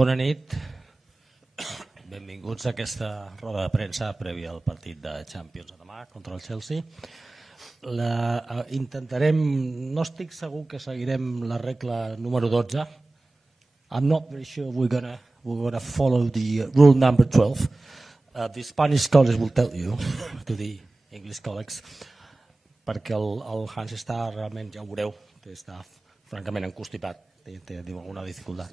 Bona nit. Benvinguts a aquesta roda de premsa prèvia al partit de Champions de demà contra el Chelsea. No estic segur que seguirem la regla número 12. I'm not very sure we're gonna follow the rule number 12. The Spanish scholars will tell you, to the English colleagues, perquè el Hansi està realment, ja ho veureu, està francament encostipat, té alguna dificultat.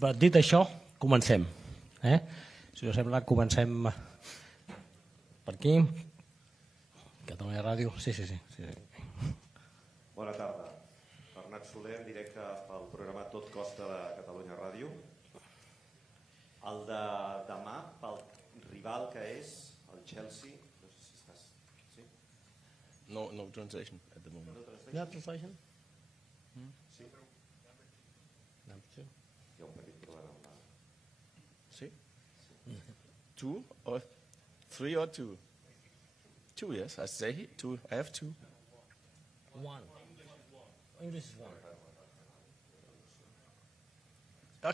Però dit això, comencem. Si us sembla, comencem per aquí. Catalunya Ràdio. Sí. Bona tarda. Bernat Soler, en directe pel programa Tot Costa de Catalunya Ràdio. El de demà, pel rival que és el Chelsea. No sé si estàs... Sí? No translation at the moment. No translation? Sí? Hi ha un petit problema amb la... Sí? 2 or 3 or 2? 2, yes. I say 2. I have 2. 1. English is 1.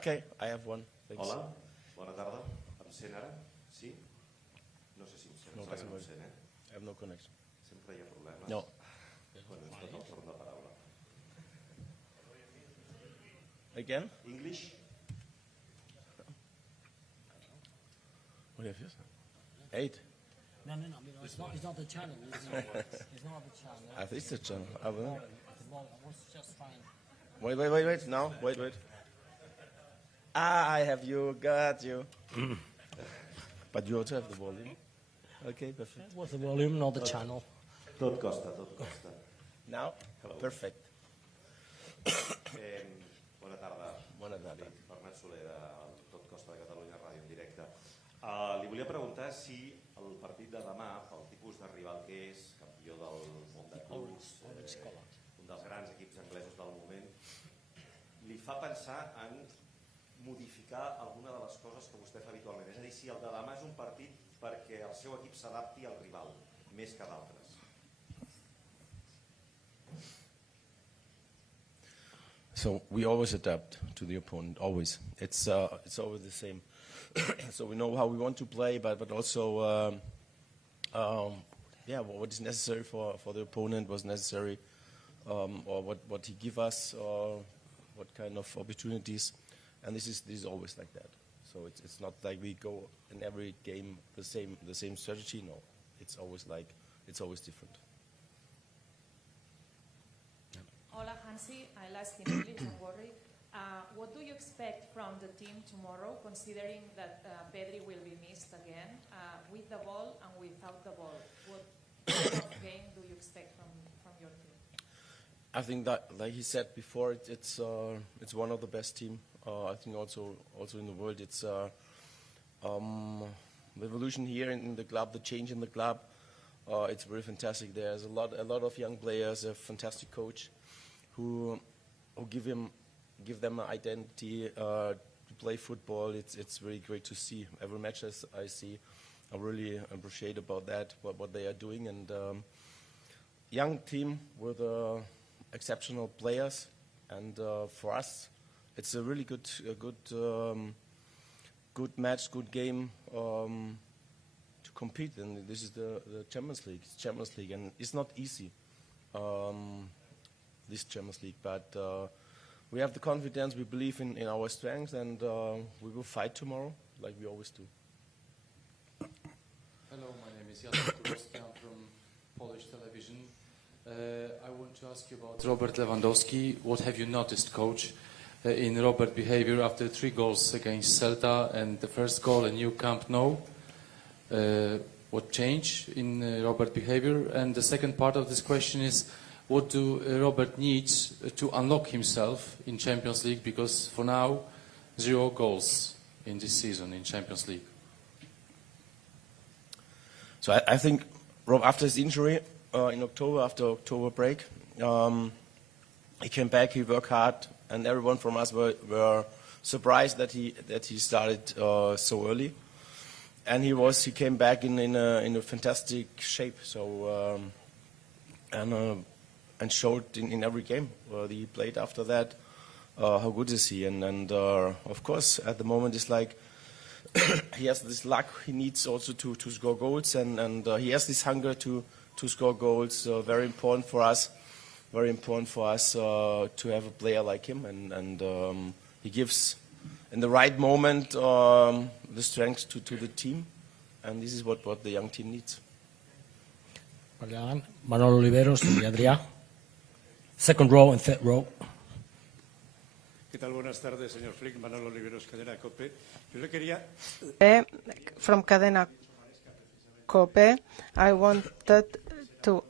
Okay, I have 1. Thanks. Hola, bona tarda. Em sent ara? Sí? No sé si em sent. No, No em sent, I have no connection. Sempre hi ha problemes. No. Bueno, és tot el torn de paraula. Again? English? What do you have? 8. No, it's not the channel. It's not the channel. I think it's the channel. I will. The volume was just fine. Wait. Now, wait. I have you. Got you. But you also have the volume. Okay, perfect. That was the volume, not the channel. Tot costa. Now? Hello. Perfect. Bona tarda. Bona tarda. Bernat Soler, de Tot Costa de Catalunya Ràdio en directe. Li volia preguntar si el partit de demà, pel tipus de rival que és, campió del món de clubs, un dels grans equips anglesos del moment, li fa pensar en modificar alguna de les coses que vostè fa habitualment. És a dir, si el de demà és un partit perquè el seu equip s'adapti al rival, més que d'altres. So we always adapt to the opponent, always. It's always the same. So we know how we want to play, but also, what is necessary for the opponent was necessary, or what he give us, or what kind of opportunities, and this is always like that. So it's not like we go in every game the same strategy. No, it's always different. Hola Hansi, I'll ask in English, don't worry. What do you expect from the team tomorrow, considering that Pedri will be missed again, with the ball and without the ball? What kind of game do you expect from your team? I think that, like he said before, it's one of the best team. I think also in the world. It's the evolution here in the club, the change in the club. It's very fantastic. There's a lot of young players, a fantastic coach, who give them an identity to play football. It's really great to see. Every match I see, I really appreciate about that, what they are doing. And young team with exceptional players. And for us, it's a really good match, good game to compete. And this is the Champions League. It's Champions League, and it's not easy. This Champions League, but we have the confidence, we believe in our strengths, and we will fight tomorrow like we always do. Hello, my name is Jan Turowski, I'm from Polish television. I want to ask you about Robert Lewandowski. What have you noticed, coach, in Robert behavior after 3 goals against Celta and the first goal in New Camp Nou? What changed in Robert behavior? And the second part of this question is, what do Robert needs to unlock himself in Champions League? Because for now, 0 goals in this season in Champions League. So I think Rob, after his injury in October, after October break, he came back, he worked hard, and everyone from us were surprised that he started so early. And he came back in a fantastic shape. So and showed in every game he played after that. how good is he? And of course, at the moment, it's like he has this luck. He needs also to score goals, and he has this hunger to score goals. Very important for us. Very important for us to have a player like him, and he gives, in the right moment, the strength to the team, and this is what the young team needs. Manolo Oliveros y Adrià. Second row and third row. ¿Qué tal? Buenas tardes, señor Flick. Manolo Oliveros, Cadena COPE. Yo le quería... From Cadena COPE, I wanted to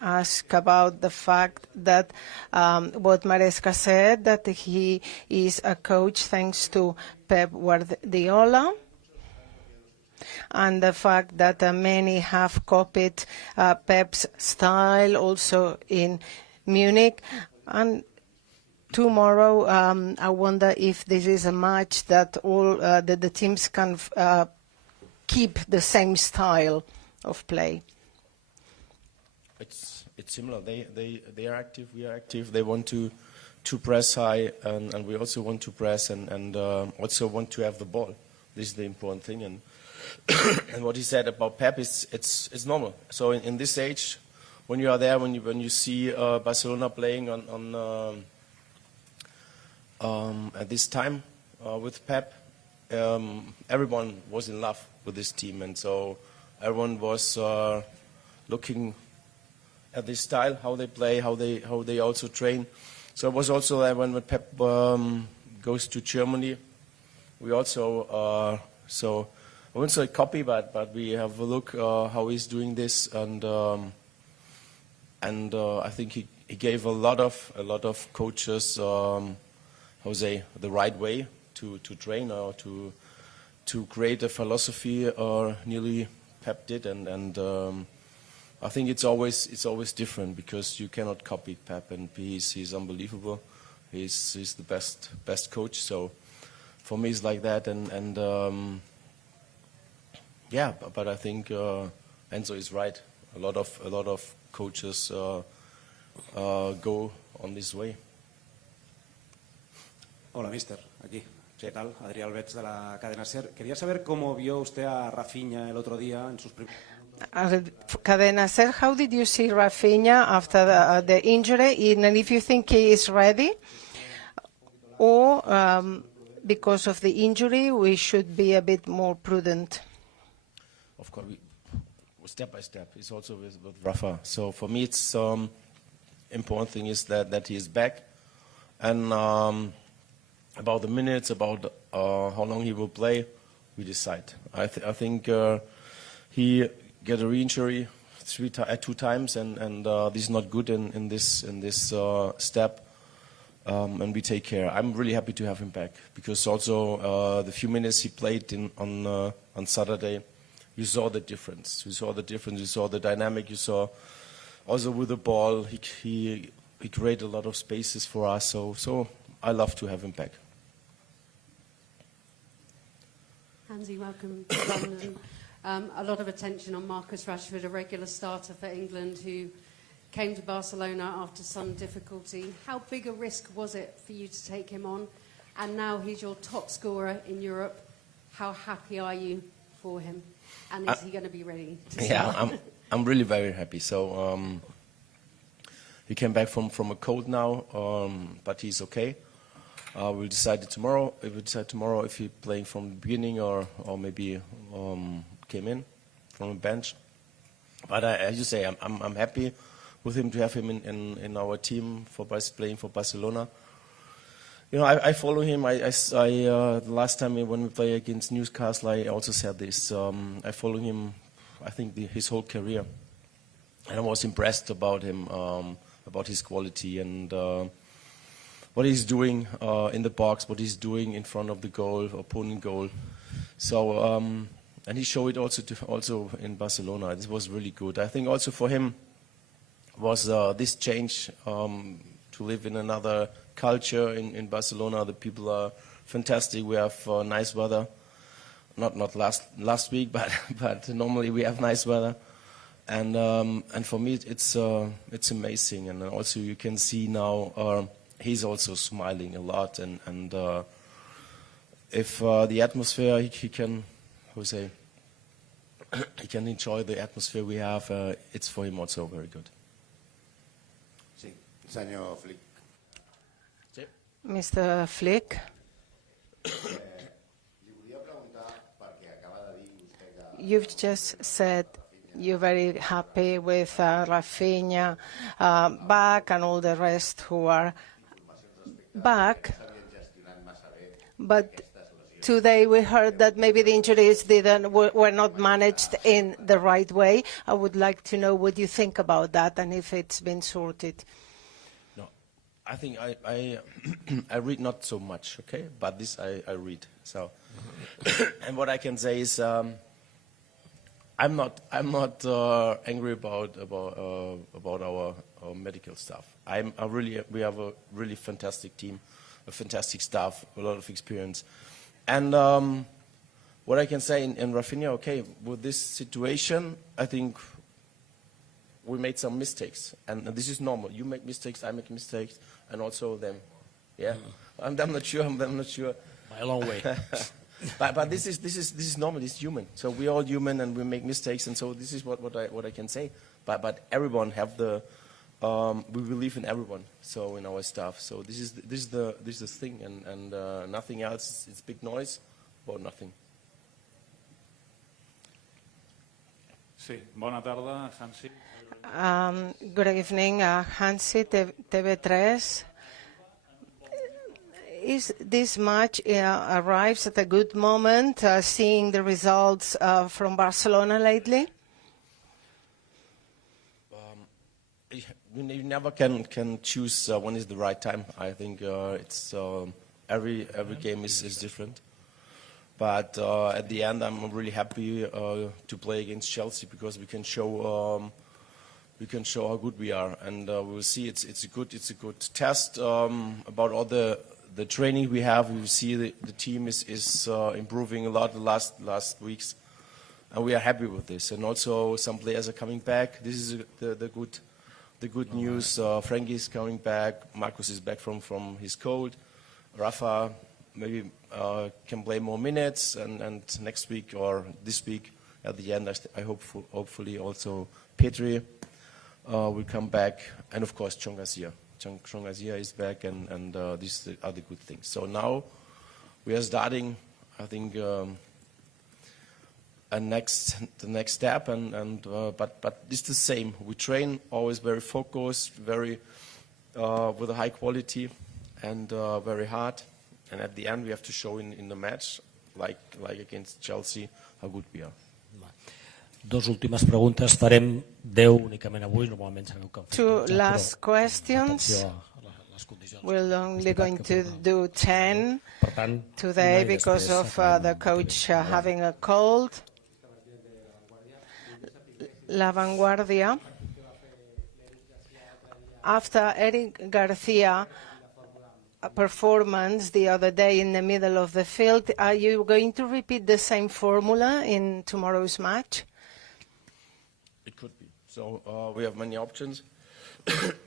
ask about the fact that what Maresca said, that he is a coach thanks to Pep Guardiola, and the fact that many have copied Pep's style also in Munich. And tomorrow, I wonder if this is a match that all the teams can keep the same style of play. It's similar. They are active. We are active. They want to press high, and we also want to press and also want to have the ball. This is the important thing. And and what he said about Pep is it's normal. So in this age, when you are there, when you see Barcelona playing on at this time with Pep, everyone was in love with this team, and so everyone was looking at this style, how they play, how they also train. So it was also that when Pep goes to Germany, we also so I wouldn't say copy, but we have a look how he's doing this, and I think he gave a lot of coaches the right way to train or to create a philosophy, or nearly Pep did, and I think it's always different, because you cannot copy Pep, and he's unbelievable. He's the best coach. So for me, it's like that, and yeah. But I think Enzo is right. A lot of coaches go on this way. Hola, mister. Aquí. ¿Qué tal? Adrià Albets de la cadena SER. Quería saber cómo vio usted a Raphinha el otro día en sus primeros... Cadena SER, how did you see Raphinha after the injury, and if you think he is ready, or because of the injury we should be a bit more prudent? Of course, step by step. It's also with Rafa. So for me, it's important thing is that he is back, and about the minutes, about how long he will play, we decide. I think he get a re-injury two times, and this is not good in this step, and we take care. I'm really happy to have him back, because also the few minutes he played on Saturday, you saw the difference. You saw the dynamic. You saw also with the ball, he created a lot of spaces for us. So I love to have him back. Hansi, welcome to London. A lot of attention on Marcus Rashford, a regular starter for England who came to Barcelona after some difficulty. How big a risk was it for you to take him on? And now he's your top scorer in Europe. How happy are you for him? And is he going to be ready to start? Yeah, I'm really very happy. So he came back from a cold now, but he's okay. We'll decide tomorrow. We'll decide tomorrow if he's playing from the beginning or maybe came in from a bench. But as you say, I'm happy with him to have him in our team for playing for Barcelona. You know, I follow him. The last time when we played against Newcastle, I also said this. I follow him, I think, his whole career, and I was impressed about him, about his quality and what he's doing in the box, what he's doing in front of the goal, opponent goal. So, and he showed it also in Barcelona. This was really good. I think also for him was this change to live in another culture in Barcelona. The people are fantastic. We have nice weather. Not last week, but normally we have nice weather. And for me it's amazing. And also you can see now he's also smiling a lot, and if the atmosphere he can, he can enjoy the atmosphere we have, it's for him also very good. Sí, senyor Flick. Mr. Flick, you've just said you're very happy with Raphinha back and all the rest who are back. But today we heard that maybe the injuries were not managed in the right way. I would like to know what you think about that and if it's been sorted. No, I think I read not so much, okay, but this I read. So, and what I can say is I'm not angry about our medical staff. We have a really fantastic team, a fantastic staff, a lot of experience. And what I can say in Raphinha, okay, with this situation, I think we made some mistakes. And this is normal. You make mistakes, I make mistakes, and also them. Yeah? I'm not sure. By a long way. But this is normal. It's human. So we're all human, and we make mistakes. And so this is what I can say. But everyone have the we believe in everyone. So in our staff. So this is the thing, and nothing else. It's big noise about nothing. Sí, bona tarda, Hansi. Good evening, Hansi, TV3. Is this match arrives at a good moment, seeing the results from Barcelona lately? You never can choose when is the right time. I think it's every game is different. But at the end, I'm really happy to play against Chelsea because we can show how good we are, and we'll see. It's a good test about all the training we have. We see the team is improving a lot the last weeks, and we are happy with this. And also some players are coming back. This is the good news. Frankie is coming back. Marcus is back from his cold. Rafa maybe can play more minutes, and next week or this week at the end, I hopefully also Petri will come back, and of course Chong Garcia. Chong Garcia is back, and these are the good things. So now we are starting, I think, the next step, but it's the same. We train always very focused, very with a high quality, and very hard. And at the end, we have to show in the match, like against Chelsea, how good we are. Dos últimes preguntes, farem 10 únicament avui, normalment sabeu que... Two last questions. We're only going to do 10 today because of the coach having a cold. La Vanguardia. After Eric Garcia performance the other day in the middle of the field, are you going to repeat the same formula in tomorrow's match? It could be. So we have many options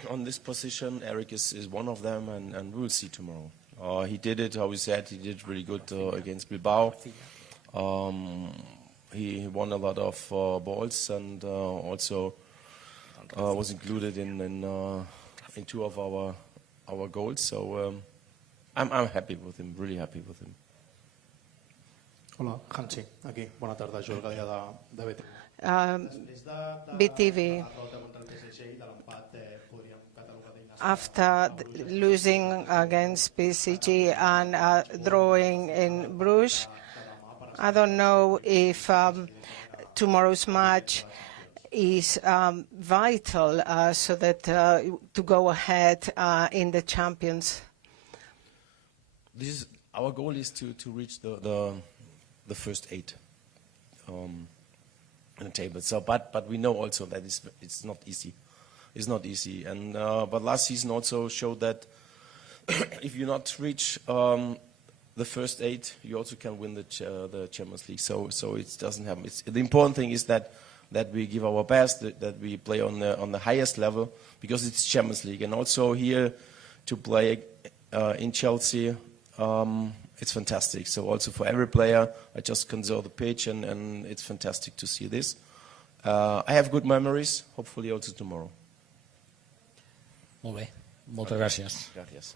on this position. Eric is one of them, and we will see tomorrow. He did it, how we said, he did really good against Bilbao. He won a lot of balls, and also was included in two of our goals. So I'm happy with him, really happy with him. Hola, Hansi, aquí. Bona tarda, Joel Gadia de BTV. BTV. After losing against PSG and drawing in Bruges, I don't know if tomorrow's match is vital so that to go ahead in the Champions. Our goal is to reach the first 8 in the table. So, but we know also that it's not easy. It's not easy. And but last season also showed that if you not reach the first 8, you also can win the Champions League. So it doesn't happen. The important thing is that we give our best, that we play on the highest level, because it's Champions League. And also here to play in Chelsea. It's fantastic. So also for every player, I just console the pitch, and it's fantastic to see this. I have good memories, hopefully also tomorrow. Molt bé, moltes gràcies. Gràcies.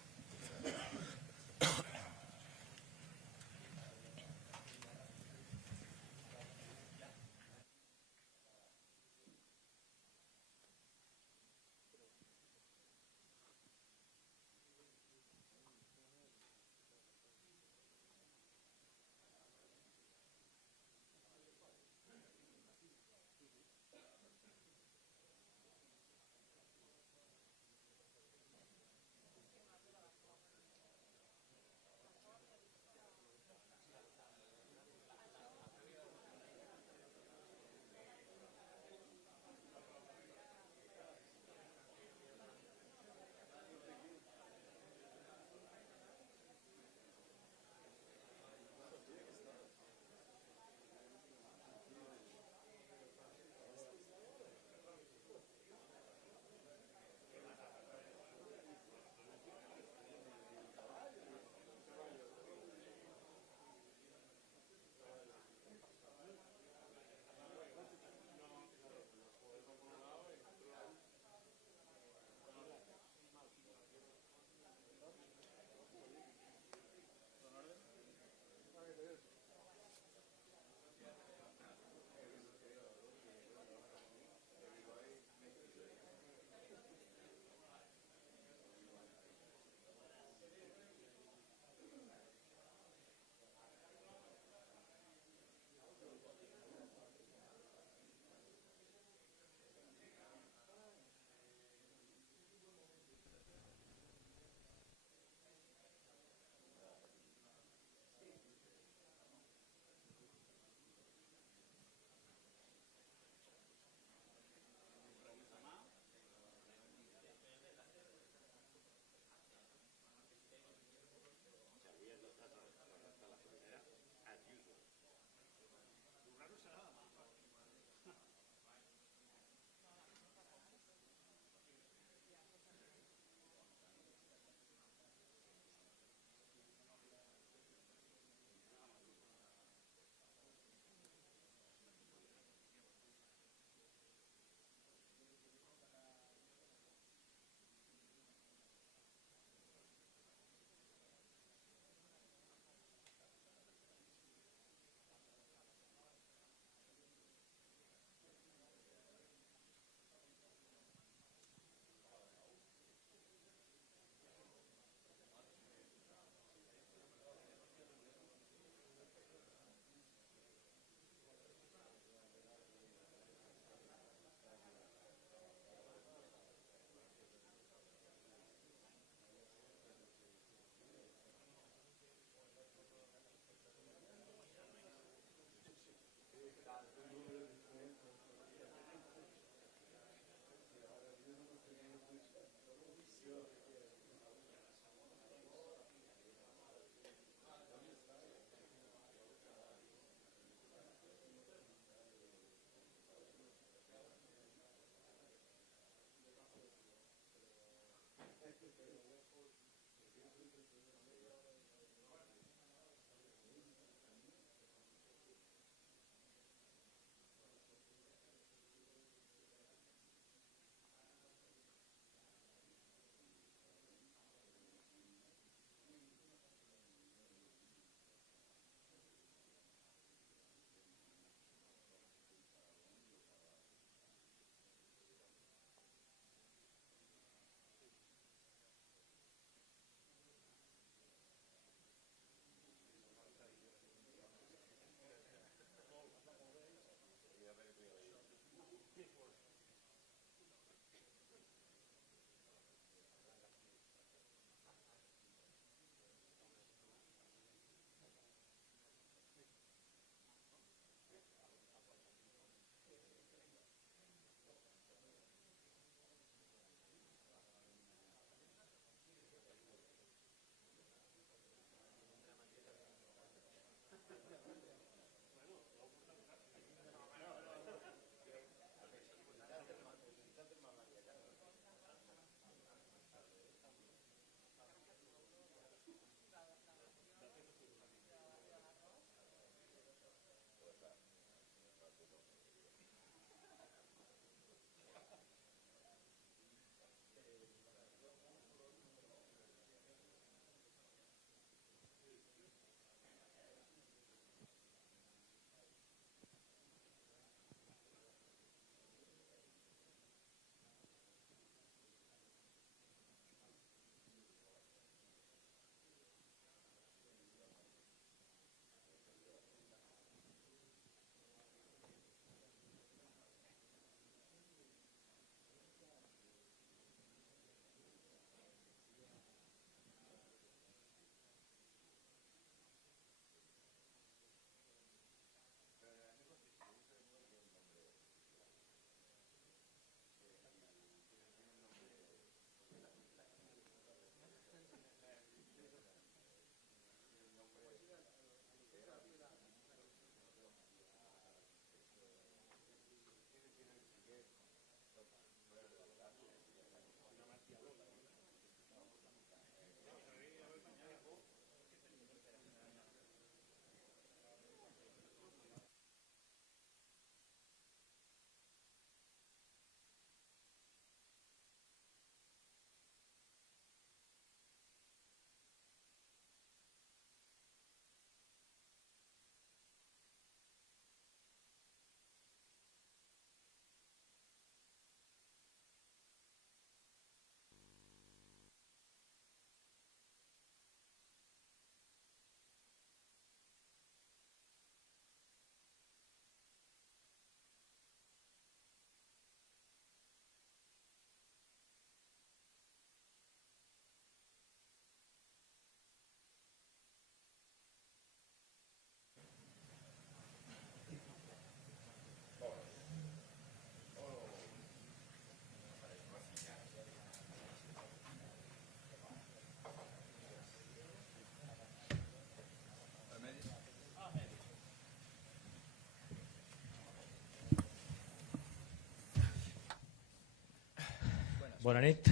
Bona nit.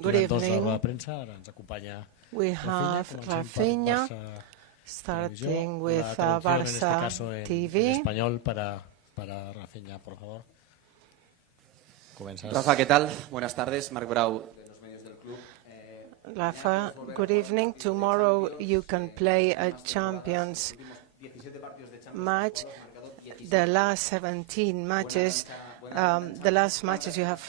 Good evening. De premsa, ara ens acompanya We have Raphinha, starting with Barça TV. En español para Raphinha, por favor. Comenzas. Rafa, ¿qué tal? Buenas tardes. Marc Brau, de los medios del club. Rafa, good evening. Tomorrow you can play a Champions match. The last 17 matches, the last matches you have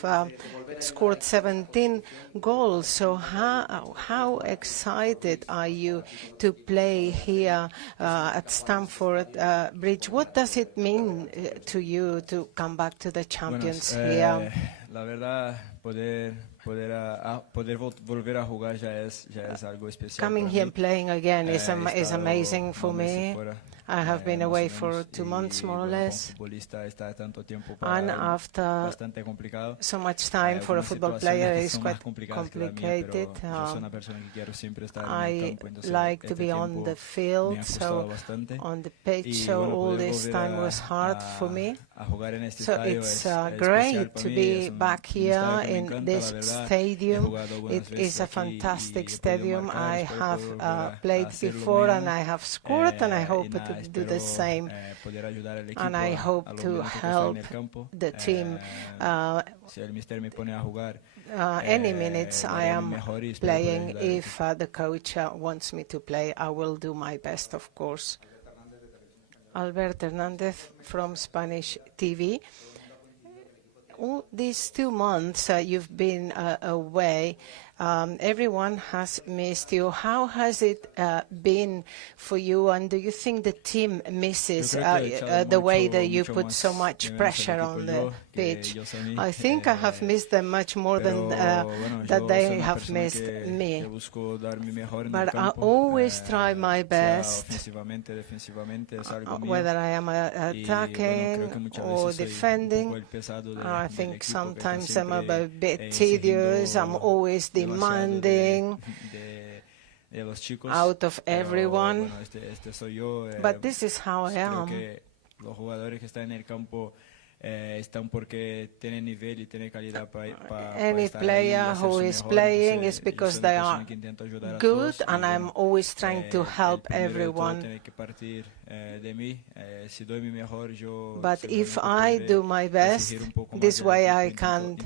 scored 17 goals. So how excited are you to play here at Stamford Bridge? What does it mean to you to come back to the Champions here? La verdad, poder volver a jugar ya es algo especial. Coming here and playing again is amazing for me. I have been away for 2 months, more or less, and after so much time for a football player is quite complicated. I like to be on the field, so on the pitch, so all this time was hard for me. So it's great to be back here in this stadium. It is a fantastic stadium. I have played before and I have scored, and I hope to do the same. And I hope to help the team. Any minutes I am playing, if the coach wants me to play, I will do my best, of course. Albert Hernandez from Spanish TV. All these 2 months you've been away, everyone has missed you. How has it been for you, and do you think the team misses the way that you put so much pressure on the pitch? I think I have missed them much more than that they have missed me. But I always try my best, whether I am attacking or defending. I think sometimes I'm a bit tedious. I'm always demanding out of everyone. But this is how I am. Any player who is playing is because they are good, and I'm always trying to help everyone. But if I do my best, this way I can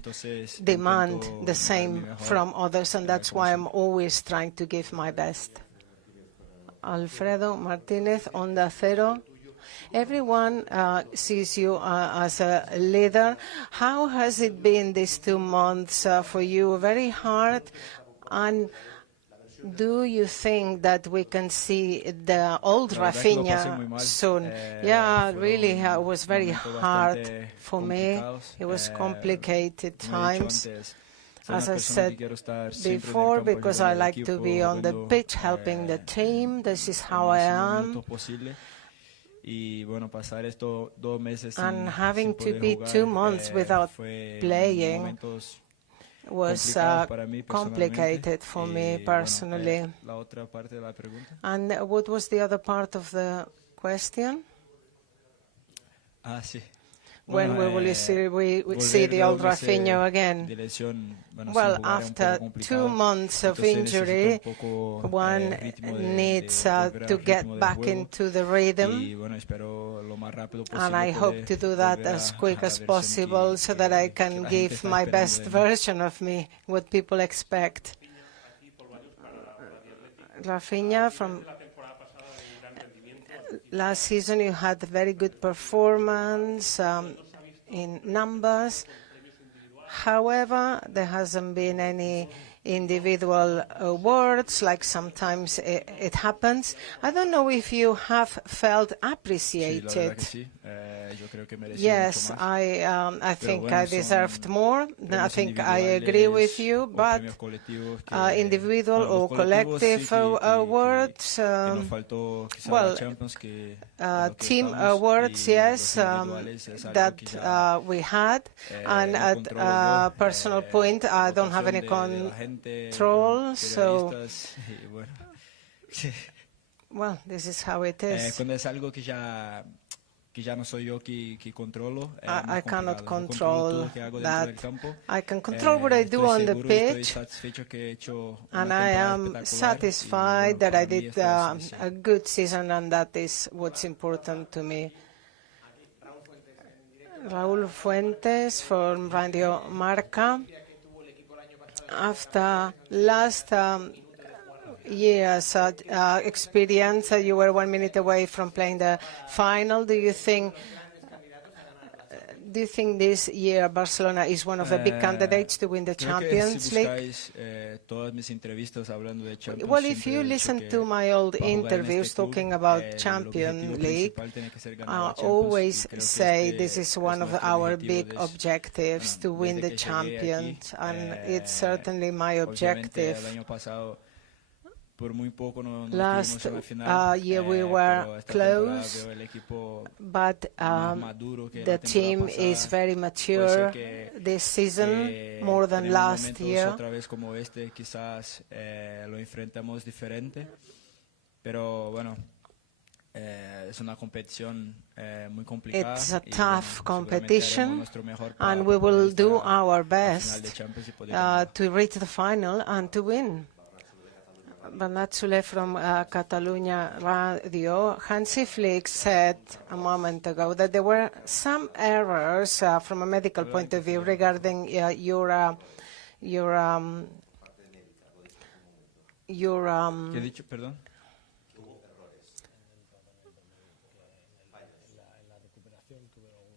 demand the same from others, and that's why I'm always trying to give my best. Alfredo Martinez, Onda Cero. Everyone sees you as a leader. How has it been these 2 months for you? Very hard. And do you think that we can see the old Raphinha soon? Yeah, really, it was very hard for me. It was complicated times. As I said before, because I like to be on the pitch helping the team. This is how I am. And having to be 2 months without playing was complicated for me personally. And what was the other part of the question? When will you see the old Raphinha again? Well, after 2 months of injury, one needs to get back into the rhythm, and I hope to do that as quick as possible so that I can give my best version of me, what people expect. Raphinha, from last season you had a very good performance in numbers. However, there hasn't been any individual awards, like sometimes it happens. I don't know if you have felt appreciated. Yes, I think I deserved more. I think I agree with you, but individual or collective awards, well, team awards, yes, that we had, and at a personal point, I don't have any control, so, well, this is how it is. que ya no soy yo que controlo. I cannot control that. I can Control control what I do on the pitch, que he hecho and I am satisfied that I did a good season, and that is what's important to me. Raúl Fuentes from Radio Marca. After last year's experience, you were 1 minute away from playing the final. Do you think this year Barcelona is one of the big candidates to win the Champions League? Well, if you listen to my old interviews talking about Champions League, I always say this is one of our big objectives, to win the Champions, and it's certainly my objective. Last year we were close, but the team is very mature this season, more than last year. It's a tough competition, and we will do our best to reach the final and to win. Bernat from Catalunya Radio. Hansi Flick said a moment ago that there were some errors from a medical point of view regarding your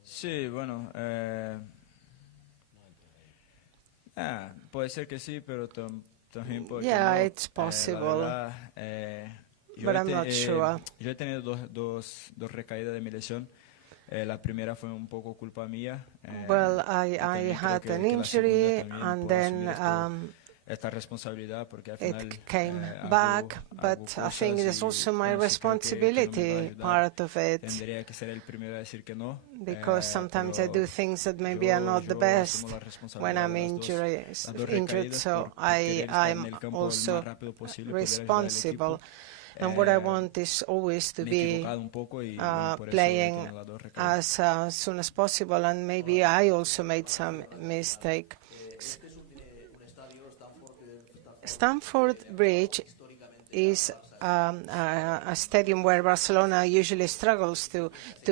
Sí, bueno, puede ser que sí, pero yeah, it's possible, but I'm not sure. Yo he tenido dos recaídas de mi lesión. La primera fue un poco culpa mía. Well, I had an injury, and then esta responsabilidad porque al final it came back, but I think it is also my responsibility, part of it, tendría que ser el primero a decir que no, because sometimes I do things that maybe are not the best when I'm injured, so I'm also responsible. And what I want is always to be playing as soon as possible, and maybe I also made some mistakes. Stamford Bridge is a stadium where Barcelona usually struggles to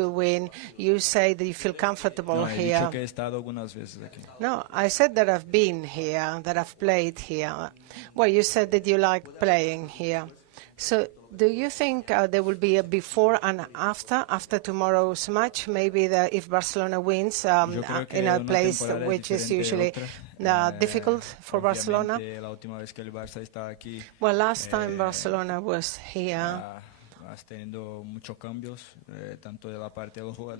win. You say that you feel comfortable here. No, I said that I've been here, that I've played here. Well, you said that you like playing here. So do you think there will be a before and after tomorrow's match? Maybe if Barcelona wins in a place which is usually difficult for Barcelona? Well, last time Barcelona was here,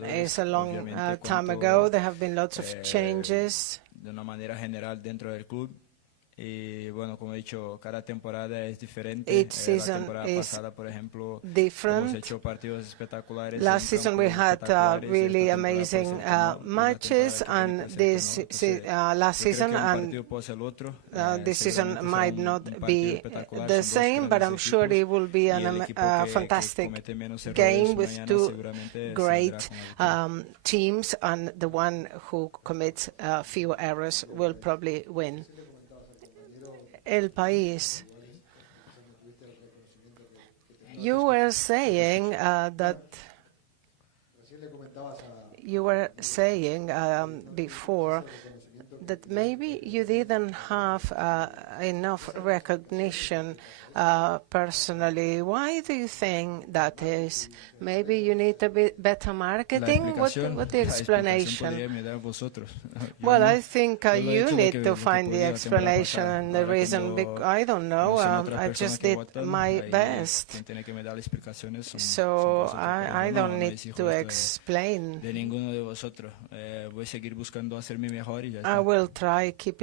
it's a long time ago. There have been lots of changes. De una manera general dentro del club. Y bueno, como he dicho, cada temporada es diferente. Each season la temporada pasada, por ejemplo, different. Hemos hecho partidos espectaculares. Last season we had really amazing matches, and this last season and this season might not be the same, but I'm sure it will be a fantastic game with two great teams, and the one who commits few errors will probably win. El País. You were saying before that maybe you didn't have enough recognition personally. Why do you think that is? Maybe you need a bit better marketing? What the explanation? Well, I think you need to find the explanation and the reason. I don't know. I just did my best. So I don't need to explain. I will try keep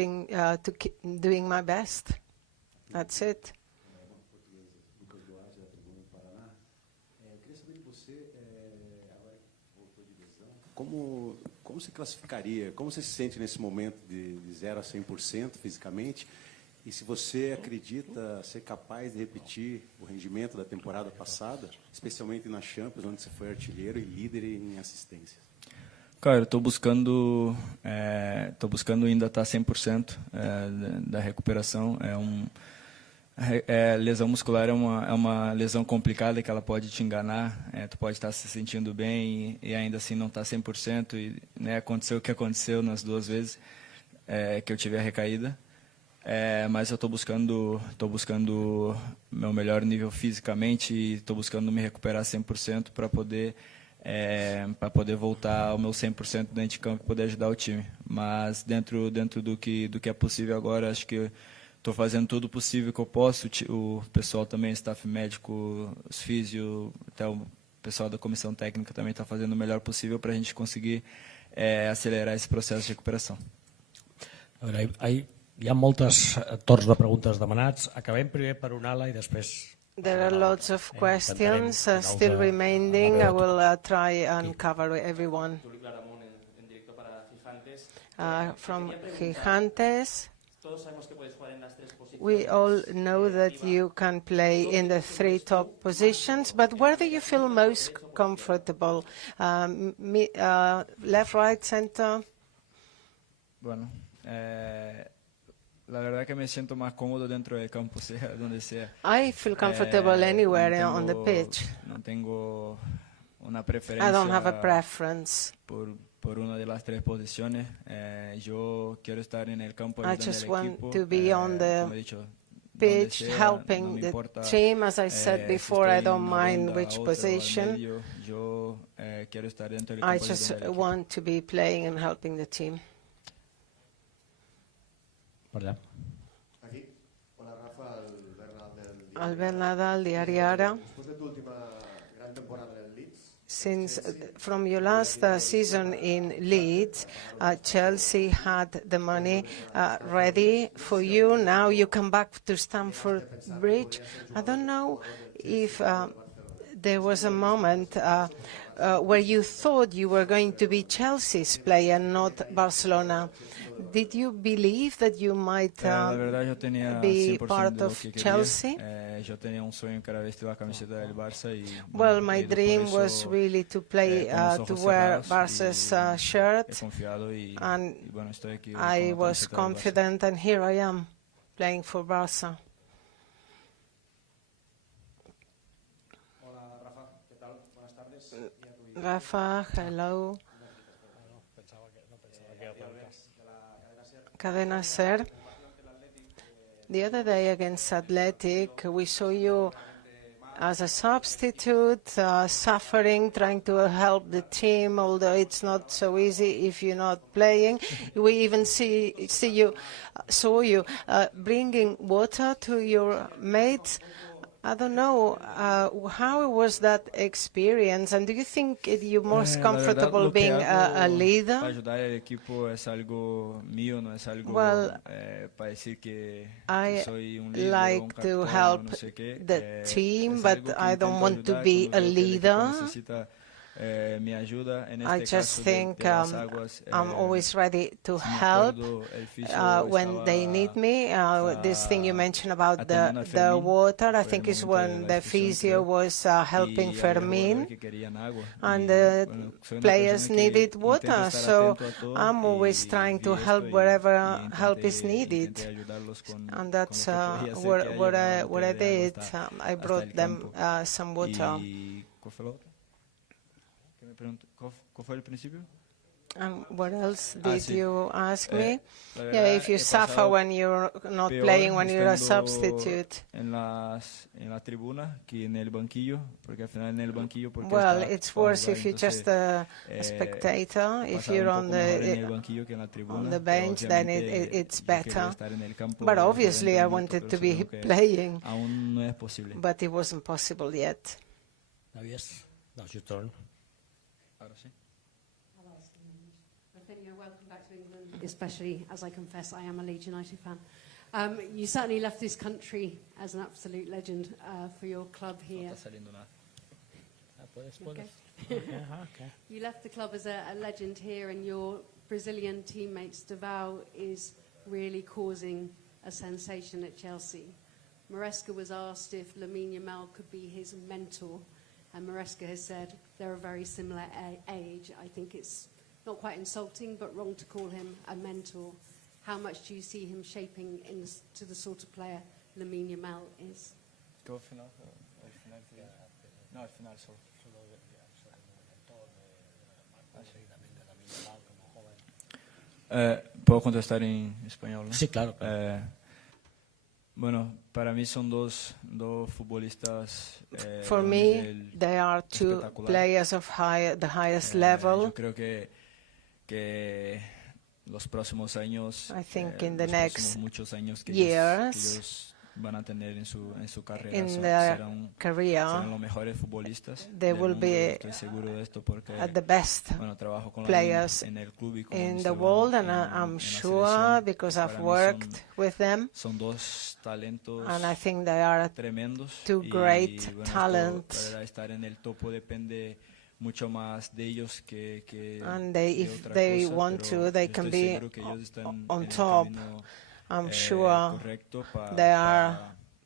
doing my best. That's it. Como você classificaria, como você se sente nesse momento de 0 a 100% fisicamente, E se você acredita ser capaz de repetir o rendimento da temporada passada, especialmente na Champions, onde você foi artilheiro e líder em assistências. Cara, eu estou buscando ainda estar 100% da recuperação. Lesão muscular é uma lesão complicada que ela pode te enganar. Tu pode estar se sentindo bem e ainda assim não estar 100%. E, né, aconteceu o que aconteceu nas 2 vezes que eu tive a recaída. Mas eu estou buscando meu melhor nível fisicamente e estou buscando me recuperar 100% para poder voltar ao meu 100% dentro de campo e poder ajudar o time. Mas dentro do que é possível agora, acho que estou fazendo tudo o possível que eu posso. O pessoal também, staff médico, os físio, até o pessoal da comissão técnica também está fazendo o melhor possível para a gente conseguir acelerar esse processo de recuperação. Hi ha moltes torns de preguntes demanats. Acabem primer per un ala i després... There are lots of questions still remaining. I will try and cover everyone. From Gigantes, we all know that you can play in the 3 top positions, but where do you feel most comfortable? Left, right, center? Bueno, la verdad que me siento más cómodo dentro del campo, sea donde sea. I feel comfortable anywhere on the pitch. No tengo una preferencia. I don't have a preference. Por una de las 3 posiciones. Yo quiero estar en el campo I ayudando just al want equipo. to be on the pitch helping the team. As I said before, I don't mind which position. Yo quiero estar dentro del I campo just ayudando al equipo. want to be playing and helping the team. Aquí. Hola, Rafa, Albert Nadal, Diari Ara. Después de tu última gran temporada en Leeds. Since from your last season in Leeds, Chelsea had the money ready for you. Now you come back to Stamford Bridge. I don't know if there was a moment where you thought you were going to be Chelsea's player, not Barcelona. Did you believe that you might be part of Chelsea? Yo tenía un sueño que era vestir la camiseta del Barça y Well, my dream was really to play, to wear Barca's shirt, and I was confident, and here I am, playing for Barca. Hola, Rafa, ¿qué tal? Buenas tardes. Rafa, hello. Cadena Ser. The other day against Athletic, we saw you as a substitute, suffering, trying to help the team, although it's not so easy if you're not playing. We even saw you bringing water to your mates. I don't know, how was that experience, and do you think you're most comfortable being a leader? Ayudar al equipo es algo mío, no es algo para decir que soy un líder, like to help the team, but I don't want to be a leader. I just think I'm always ready to help when they need me. This thing you mentioned about the water, I think is when the physio was helping Fermin, and the players needed water, so I'm always trying to help wherever help is needed, and that's what I did. I brought them some water. ¿Cuál fue el principio? What else did you ask me? Yeah, if you suffer when you're not playing, when you're a substitute. En la tribuna que en el banquillo, porque al final en el banquillo. Well, it's worse if you're just a spectator. If you're on the bench, then it's better. But obviously, I wanted to be playing. But it wasn't possible yet. Now, yes, now's your turn. Raphinha, welcome back to England, especially as I confess I am a Leeds United fan. You certainly left this country as an absolute legend for your club here. Okay. You left the club as a legend here, and your Brazilian teammate Davao is really causing a sensation at Chelsea. Maresca was asked if Lamine Yamal could be his mentor, and Maresca has said they're a very similar age. I think it's not quite insulting, but wrong to call him a mentor. How much do you see him shaping into the sort of player Lamine Yamal is? Go final. No, al final solo. ¿Puedo contestar en español? ¿No? Sí, claro. Bueno, para mí son dos futbolistas. For me, they are two players of the highest level. Yo creo que los próximos años, I think in the los next muchos años que years, ellos van a tener en su carrera, in their career, serán los mejores futbolistas they del will mundo. be Estoy seguro de esto porque the best trabajo con players en el club y como in he the visto world, and en I'm la sure selección, because para I've mí worked with them, son dos talentos and I think they are tremendos two y, great bueno, talents. esto, para estar en el topo depende mucho más de ellos que And de if otra they cosa, want pero to, they yo can estoy be seguro que ellos están on en el top. camino, I'm sure correcto they are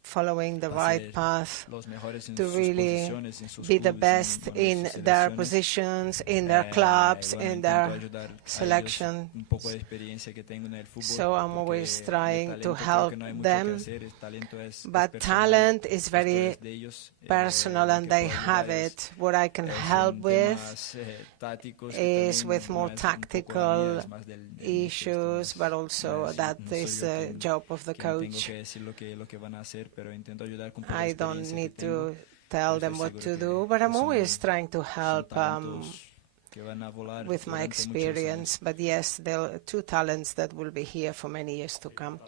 following the right ser path los mejores en to sus really posiciones, en sus be the clubes, best in sus their selecciones. positions, in their clubs, Bueno, in intento their ayudar a ellos selection. un poco de experiencia que tengo en el fútbol, So I'm porque always de trying to talento creo help que no hay mucho them, que hacer, el talento es but personal, talent is esto very es de ellos, personal, lo and que they puedo have ayudar it. What I can es help en with temas, tácticos, que is también with no more es un poco la mía, tactical es más del míster, issues, but also that no soy is yo the job of the quien tengo coach. que decir lo que van a hacer, pero intento ayudar con toda la I don't experiencia need que tengo, to tell pero them estoy what to seguro do, que but I'm son- always trying to son help talentos que van a volar with my durante muchos años. experience. But yes, there are two talents that will be here for many years to come.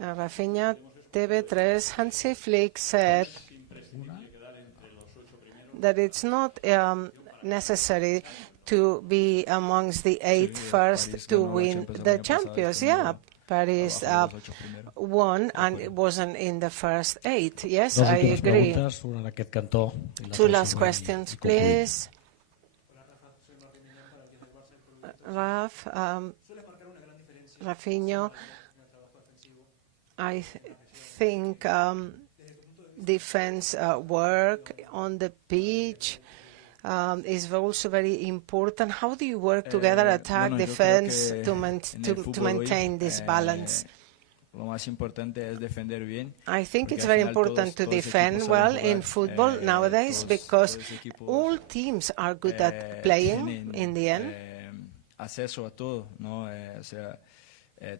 Raphinha, TV3, Hansi Flick said that it's not necessary to be amongst the 8 first to win the Champions. Yeah, Paris won and it wasn't in the first 8. Yes, Dos I últimes agree. preguntes sobre aquest cantó. I la Two pròxima last questions, i concluïm. please. Raf, Raphinha, I think defense work on the pitch is also very important. How do you work together, attack, Bueno, yo creo defense, que to en el to fútbol maintain hoy, this balance? Lo más importante es defender bien. I think porque it's al very final important to todos defend equipos well saben in jugar, football nowadays because todos equipos, all teams are good at playing tienen, in the end. Acceso a todo, ¿no? O sea,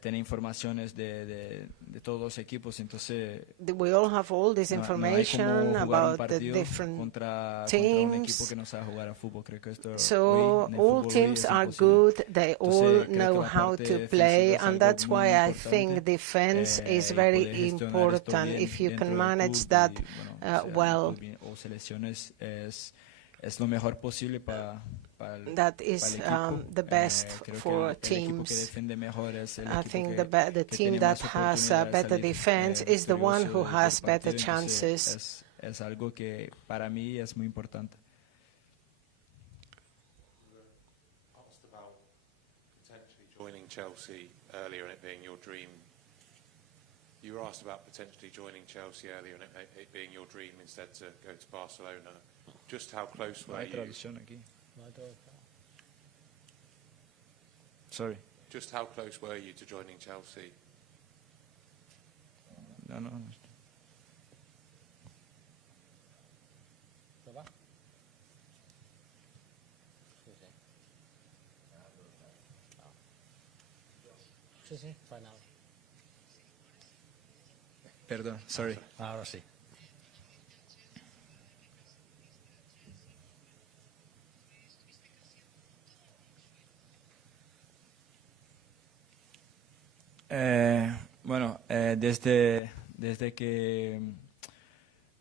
tiene informaciones de todos los equipos, entonces We all have all this no hay information como jugar un about the partido different contra un teams. equipo que no sabe jugar a fútbol. Creo que esto So hoy, en el all fútbol hoy teams es are imposible. good, they Entonces, all creo que know la how parte to defensiva play, es and algo that's muy why I importante, think defense is y very poder gestionar esto important. bien If you dentro can del manage club that y, bueno, sea en el well, club o selecciones es lo mejor posible para that is the best creo for que el equipo que teams. defiende mejor es el I equipo think que the que team tiene that más has a oportunidades de better salir, defense is the one who victorioso has del better partido, chances. entonces es algo que para mí es muy importante. Asked about potentially joining Chelsea earlier and it being your dream. You were asked about potentially joining Chelsea earlier and it being your dream instead to go to Barcelona. Just how close No were hay you? traducción aquí. Sorry. Just how close were you to joining Chelsea? No. Sí, sí, final. Perdón, sorry. Ahora sí. Bueno, desde que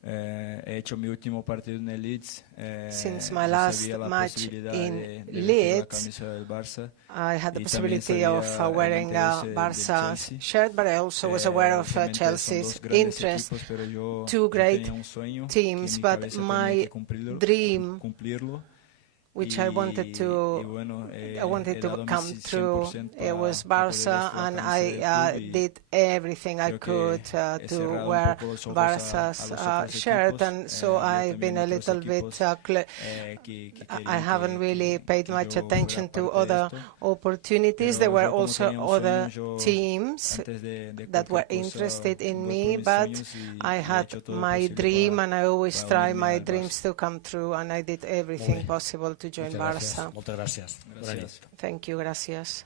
he hecho mi último partido en el Leeds, Since my yo last sabía la match posibilidad in de vestir la Leeds, camisa del Barça, I had the y también possibility of sabía el wearing a interés del Barca's Chelsea. shirt, but I also was aware of Obviamente son Chelsea's dos grandes interest. equipos, pero yo Two great tenía un sueño que teams, mi but cabeza tenía my que cumplirlo, dream which I wanted to come through. It was Barca, and I did everything I could to wear Barca's shirt, and so I've been a little bit, I haven't really paid much attention to other opportunities. There were also other teams that were interested in me, but I had my dream, and I always try my dreams to come true, and I did everything possible to join Barca. Moltes gràcies. Thank you, gracias.